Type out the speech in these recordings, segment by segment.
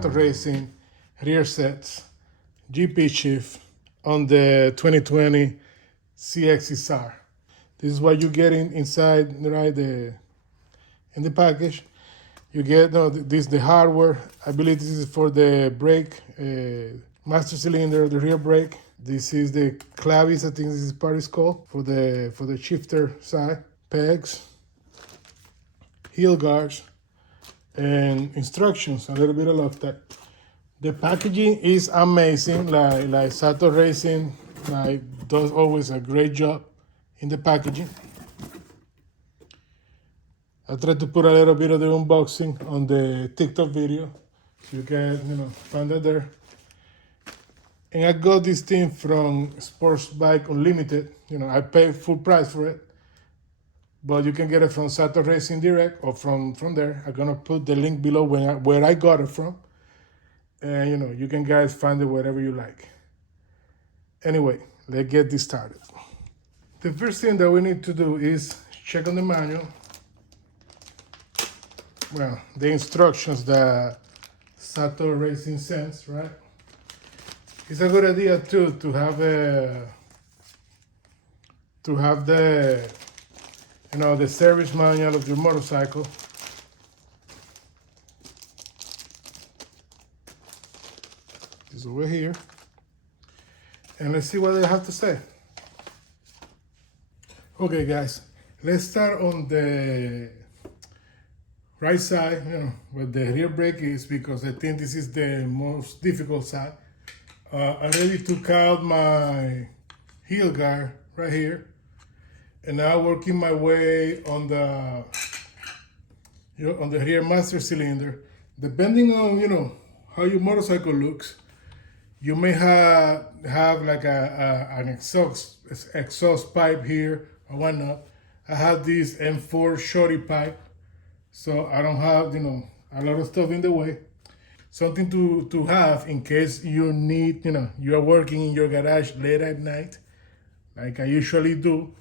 Sato Racing rear sets, GP shift on the 2020 ZX6R. This is what you get inside, right? In the package, you get the hardware. I believe this is for the brake, master cylinder, the rear brake. This is the clavis. I think this is part is called for the shifter side. Pegs, heel guards, and instructions. A little bit of Loctite. The packaging is amazing. Like Sato Racing, does always a great job in the packaging. I tried to put a little bit of the unboxing on the TikTok video, so you can find it there. And I got this thing from Sports Bike Unlimited. I paid full price for it, but you can get it from Sato Racing Direct or from there. I'm gonna put the link below where I got it from, and you can guys find it wherever you like. Anyway, let's get this started. The first thing that we need to do is check on the manual. Well, the instructions that Sato Racing sends, right? It's a good idea too to have the the service manual of your motorcycle. It's over here, and let's see what they have to say. Okay, guys, let's start on the right side, where the rear brake is, because I think this is the most difficult side. I already took out my heel guard right here, and now working my way on the rear master cylinder. Depending on how your motorcycle looks, you may have like an exhaust pipe here or whatnot. I have this M4 shorty pipe, so I don't have a lot of stuff in the way. Something to have in case you need, you are working in your garage late at night, like I usually do,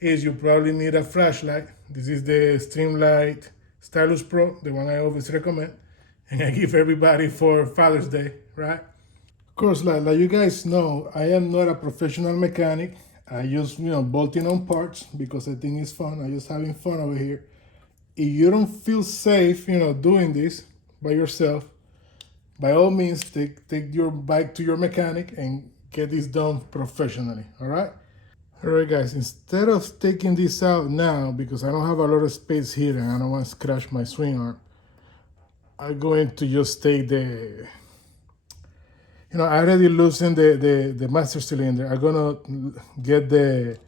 is you probably need a flashlight. This is the Streamlight Stylus Pro, the one I always recommend, and I give everybody for Father's Day, right? Of course, like you guys know, I am not a professional mechanic. I just, bolting on parts because I think it's fun. I'm just having fun over here. If you don't feel safe, doing this by yourself, by all means, take your bike to your mechanic and get this done professionally, all right? All right, guys, instead of taking this out now, because I don't have a lot of space here and I don't want to scratch my swing arm, I'm going to just take I already loosened the master cylinder. I'm gonna get the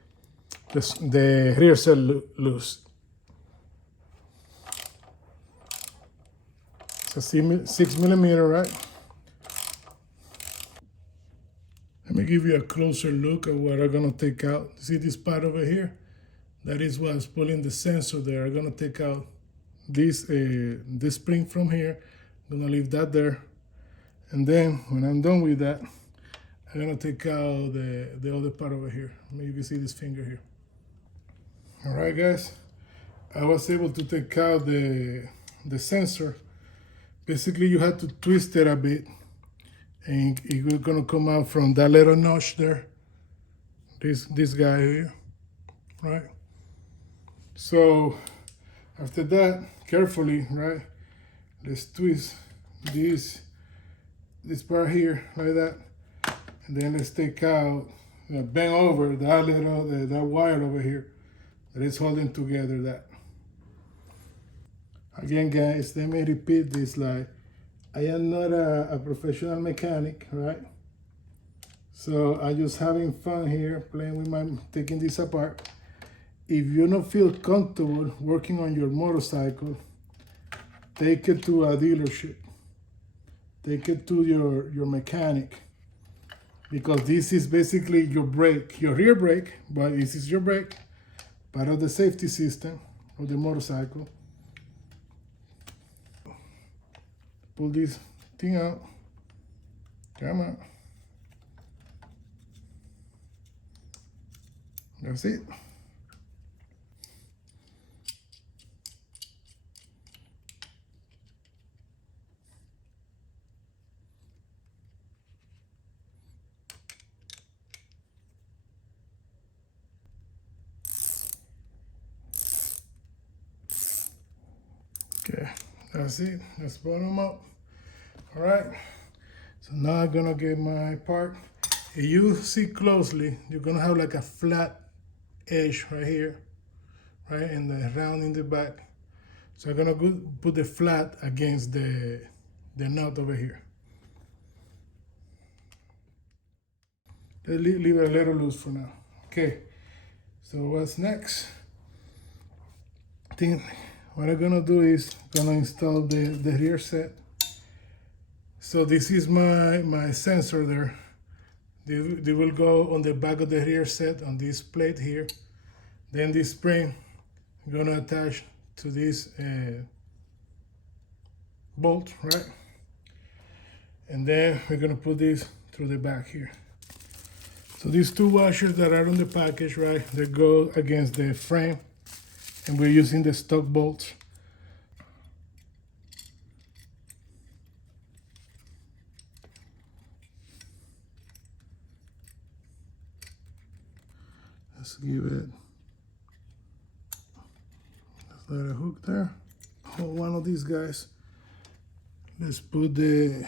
rear set loose. It's a 6mm, right? Let me give you a closer look at what I'm gonna take out. See this part over here? That is what's pulling the sensor there. I'm gonna take out this spring from here. I'm gonna leave that there. And then when I'm done with that, I'm gonna take out the other part over here. Maybe you can see this finger here. All right, guys. I was able to take out the sensor. Basically, you have to twist it a bit, and it's gonna come out from that little notch there. This guy here, right? So after that, carefully, right? Let's twist this part here like that, and then let's take out, bend over that wire over here that is holding together that. Again, guys, let me repeat this, like, I am not a professional mechanic, right? So I'm just having fun here, playing with taking this apart. If you don't feel comfortable working on your motorcycle, take it to a dealership. Take it to your mechanic, because this is basically your brake, your rear brake, but this is your brake, part of the safety system of the motorcycle. Pull this thing out. Come on. That's it. That's it. Let's bottom up. All right. So now I'm gonna get my part. If you see closely, you're gonna have like a flat edge right here, right, and the round in the back. So I'm gonna put the flat against the nut over here. Leave it a little loose for now. Okay. So what's next? I think what I'm gonna do is gonna install the rear set. So this is my sensor there. They will go on the back of the rear set on this plate here. Then this spring I'm gonna attach to this bolt, right? And then we're gonna put this through the back here. So these two washers that are on the package, right, they go against the frame, and we're using the stock bolts. Let's give it, let's let it hook there. Hold one of these guys. Let's put this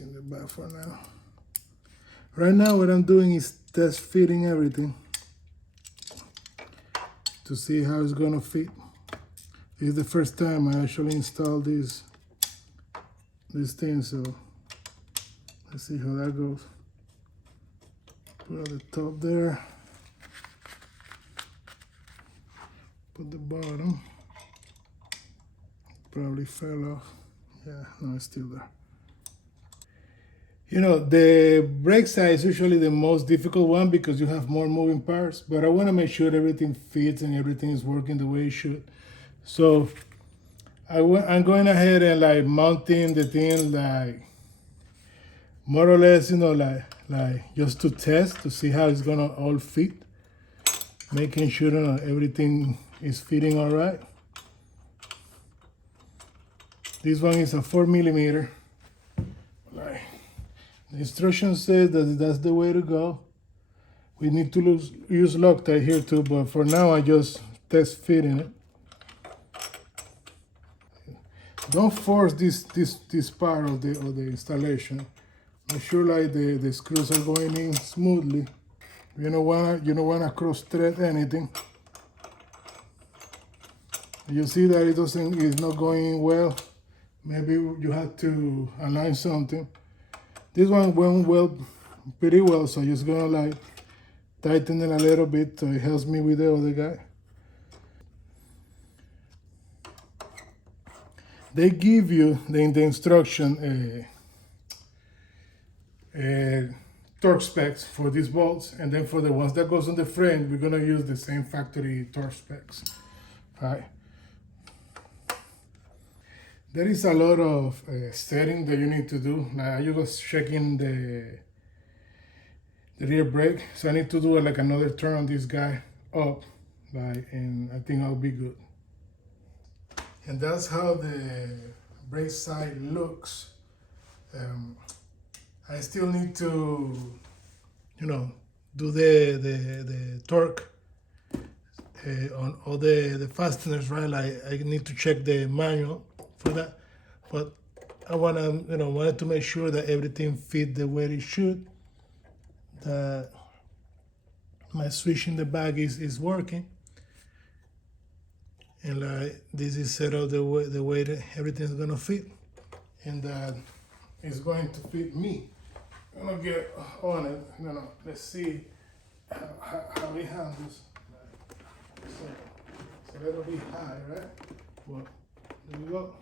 in the back for now. Right now what I'm doing is test fitting everything to see how it's gonna fit. This is the first time I actually installed this thing, so let's see how that goes. Put on the top there. Put the bottom. Probably fell off. Yeah, no, it's still there. You know, the brake side is usually the most difficult one because you have more moving parts, but I want to make sure everything fits and everything is working the way it should. So I'm going ahead and like mounting the thing like more or less, you know, like just to test to see how it's gonna all fit, making sure everything is fitting all right. This one is a 4mm. Like, the instruction says that that's the way to go. We need to use Loctite here too, but for now I just test fitting it. Don't force this part of the installation. Make sure like the screws are going in smoothly. You don't wanna cross thread anything. You see that it's not going in well. Maybe you have to align something. This one went pretty well, so I'm just gonna like tighten it a little bit so it helps me with the other guy. They give you in the instruction torque specs for these bolts, and then for the ones that goes on the frame, we're gonna use the same factory torque specs. All right. There is a lot of setting that you need to do. Now you was checking the rear brake, so I need to do like another turn on this guy up, like, and I think I'll be good. And that's how the brake side looks. I still need to, you know, do the torque on all the fasteners, right? Like I need to check the manual for that, but I wanted to make sure that everything fit the way it should. That my switch in the back is working, and like this is set up the way that everything's gonna fit, and that is going to fit me. I'm gonna get on it. Let's see how it handles. So that'll be high, right? Well, there we go.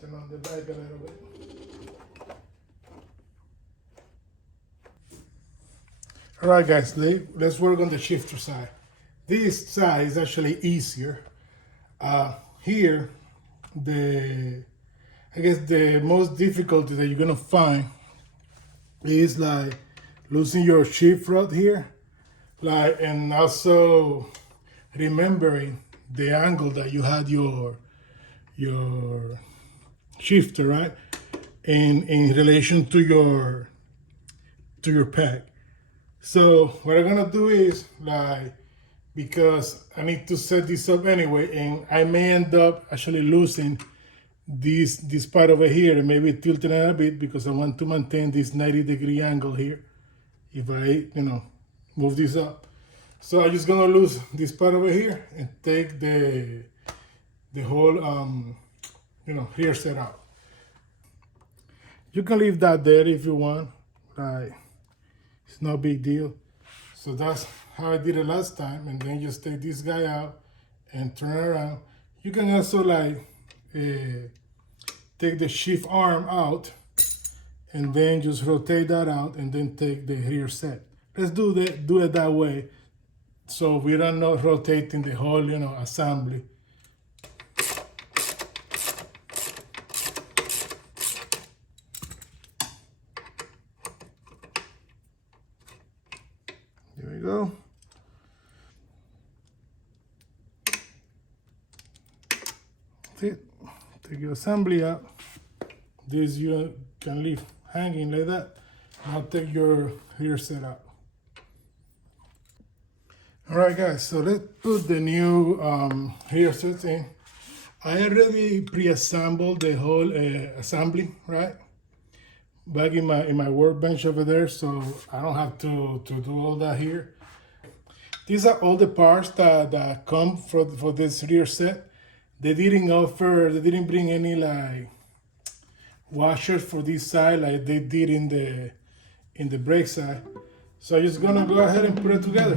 Turn on the back a little bit. All right, guys, let's work on the shifter side. This side is actually easier. Here, I guess the most difficulty that you're gonna find is like losing your shift rod here, like, and also remembering the angle that you had your shifter, right, in relation to your pack. So what I'm gonna do is like because I need to set this up anyway, and I may end up actually losing this part over here and maybe tilting it a bit because I want to maintain this 90-degree angle here if I move this up. So I'm just gonna lose this part over here and take the whole rear set out. You can leave that there if you want, like it's no big deal. So that's how I did it last time, and then just take this guy out and turn it around. You can also like take the shift arm out and then just rotate that out and then take the rear set. Let's do it that way so we don't not rotating the whole assembly. There we go. Take your assembly out. This you can leave hanging like that. Now take your rear set out. All right, guys, so let's put the new rear sets in. I already pre-assembled the whole assembly, right? Back in my workbench over there, so I don't have to do all that here. These are all the parts that come for this rear set. They didn't bring any like washers for this side like they did in the brake side. So I'm just gonna go ahead and put it together.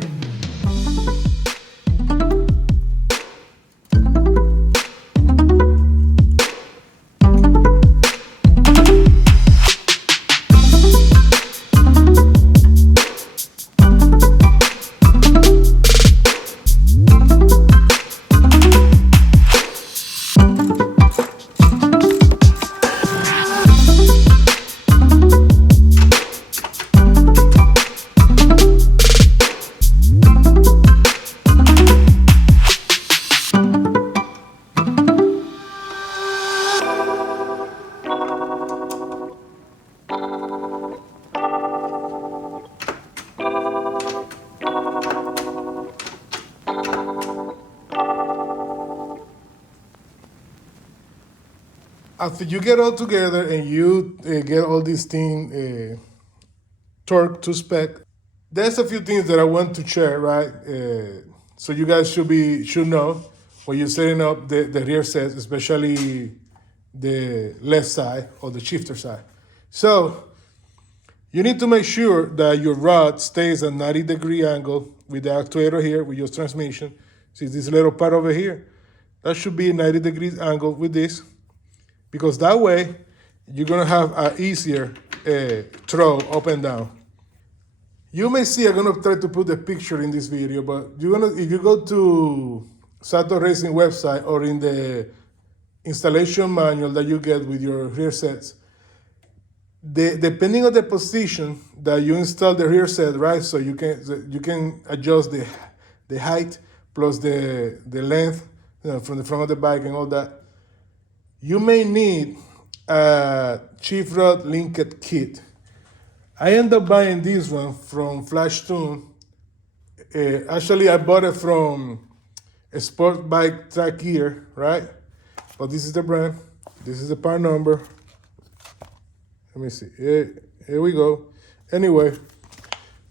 After you get all together and you get all these things torqued to spec, there's a few things that I want to share, right? So you guys should know when you're setting up the rear sets, especially the left side or the shifter side. So you need to make sure that your rod stays at 90-degree angle with the actuator here, with your transmission. See this little part over here? That should be 90 degrees angle with this, because that way you're gonna have an easier throw up and down. You may see, I'm gonna try to put the picture in this video, but if you go to Sato Racing website or in the installation manual that you get with your rear sets, depending on the position that you install the rear set, right? So you can adjust the height plus the length from the front of the bike and all that. You may need a chief rod linked kit. I end up buying this one from Flash Tune. Actually, I bought it from a sport bike track gear, right? But this is the brand. This is the part number. Let me see. Here we go. Anyway,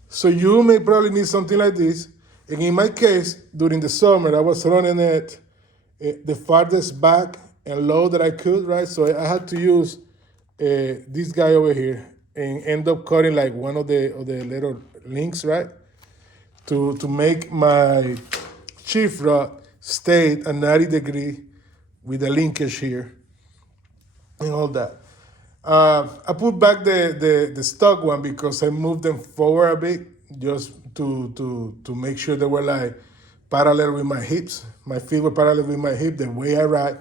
so you may probably need something like this. And in my case, during the summer, I was running it the farthest back and low that I could, right? So I had to use this guy over here and end up cutting like one of the little links, right? To make my chief rod stay at 90 degree with the linkage here and all that. I put back the stock one because I moved them forward a bit just to make sure they were like parallel with my hips. My feet were parallel with my hip, the way I ride.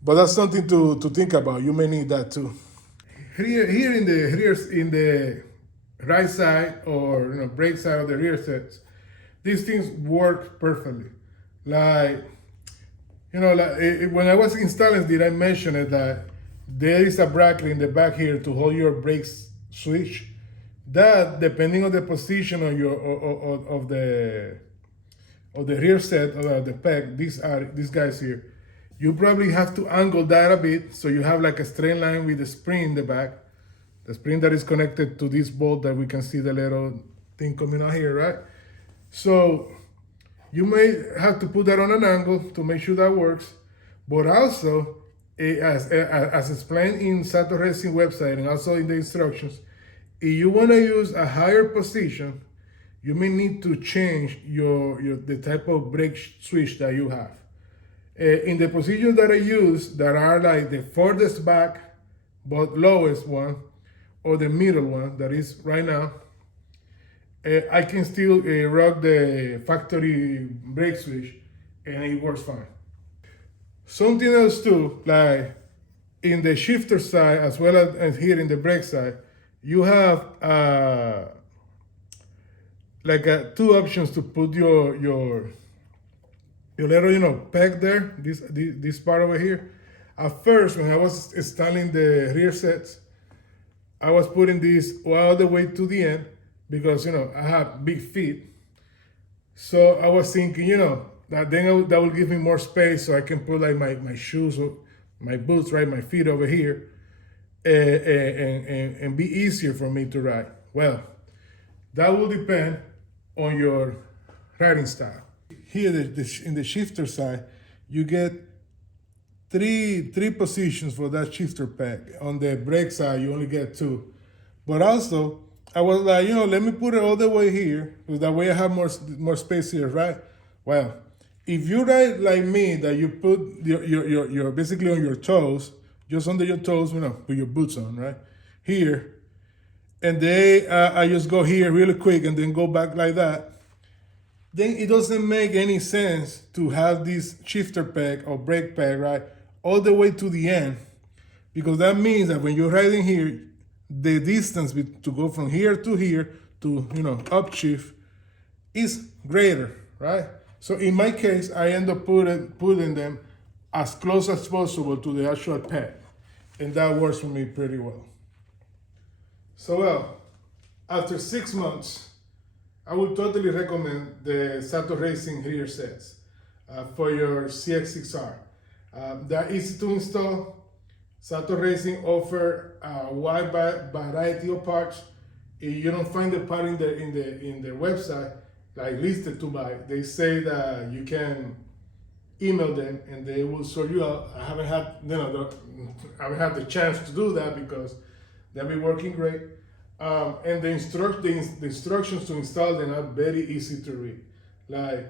But that's something to think about. You may need that too. Here in the right side or brake side of the rear sets, these things work perfectly. Like, when I was installing, did I mention it that there is a bracket in the back here to hold your brakes switch? That, depending on the position of of the rear set of the peg, these guys here, you probably have to angle that a bit so you have like a straight line with the spring in the back, the spring that is connected to this bolt that we can see the little thing coming out here, right? So you may have to put that on an angle to make sure that works, but also, as explained in Sato Racing website and also in the instructions, if you want to use a higher position, you may need to change the type of brake switch that you have. In the positions that I use, that are like the furthest back, but lowest one, or the middle one, that is right now, I can still rock the factory brake switch and it works fine. Something else too, like in the shifter side as well as here in the brake side, you have two options to put your little peg there, this part over here. At first, when I was installing the rear sets, I was putting this all the way to the end because I have big feet. So I was thinking, that then that will give me more space so I can put like my shoes or my boots, right, my feet over here, and be easier for me to ride. Well, that will depend on your riding style. Here in the shifter side, you get three positions for that shifter peg. On the brake side, you only get 2. But also, I was like, let me put it all the way here, because that way I have more space here, right? Well, if you ride like me, that you put your basically on your toes, just under your toes, put your boots on, right? Here, and I just go here really quick and then go back like that, then it doesn't make any sense to have this shifter peg or brake peg, right, all the way to the end, because that means that when you're riding here, the distance to go from here to upshift is greater, right? So in my case, I end up putting them as close as possible to the actual peg, and that works for me pretty well. So after 6 months, I would totally recommend the Sato Racing rear sets for your CX6R. They're easy to install. Sato Racing offer a wide variety of parts. If you don't find the part in the website, like listed to buy, they say that you can email them and they will sort you out. I haven't had the chance to do that because they'll be working great. And the instructions to install them are very easy to read. Like,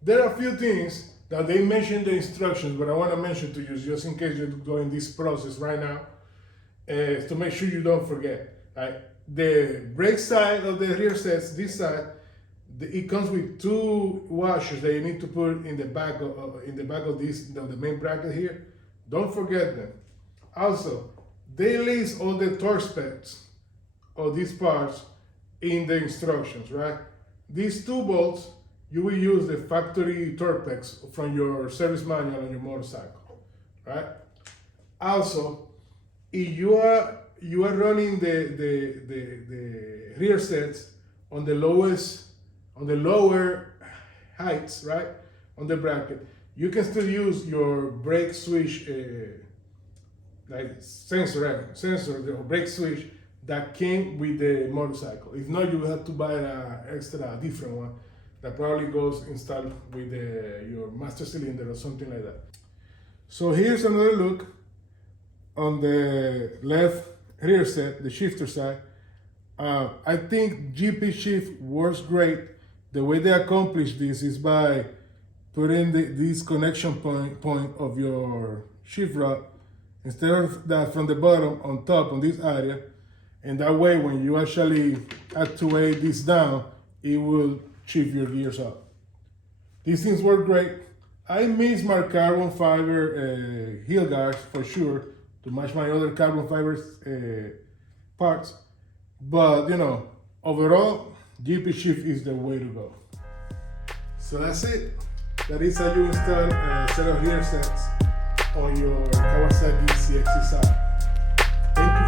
there are a few things that they mention in the instructions, but I want to mention to you just in case you're going this process right now, to make sure you don't forget. Like, the brake side of the rear sets, this side, it comes with 2 washers that you need to put in the back of this, the main bracket here. Don't forget them. Also, they list all the torque specs of these parts in the instructions, right? These 2 bolts, you will use the factory torque specs from your service manual on your motorcycle, right? Also, if you are running the rear sets on the lower heights, right, on the bracket, you can still use your brake switch, like sensor or brake switch that came with the motorcycle. If not, you will have to buy a different one that probably goes installed with your master cylinder or something like that. So here's another look on the left rear set, the shifter side. I think GP Shift works great. The way they accomplish this is by putting this connection point of your shift rod, instead of that from the bottom on top on this area, and that way when you actually actuate this down, it will shift your gears up. These things work great. I miss my carbon fiber heel guards for sure to match my other carbon fiber parts, but overall, GP Shift is the way to go. So that's it. That is how you install a set of rear sets on your Kawasaki CX6R. Thank you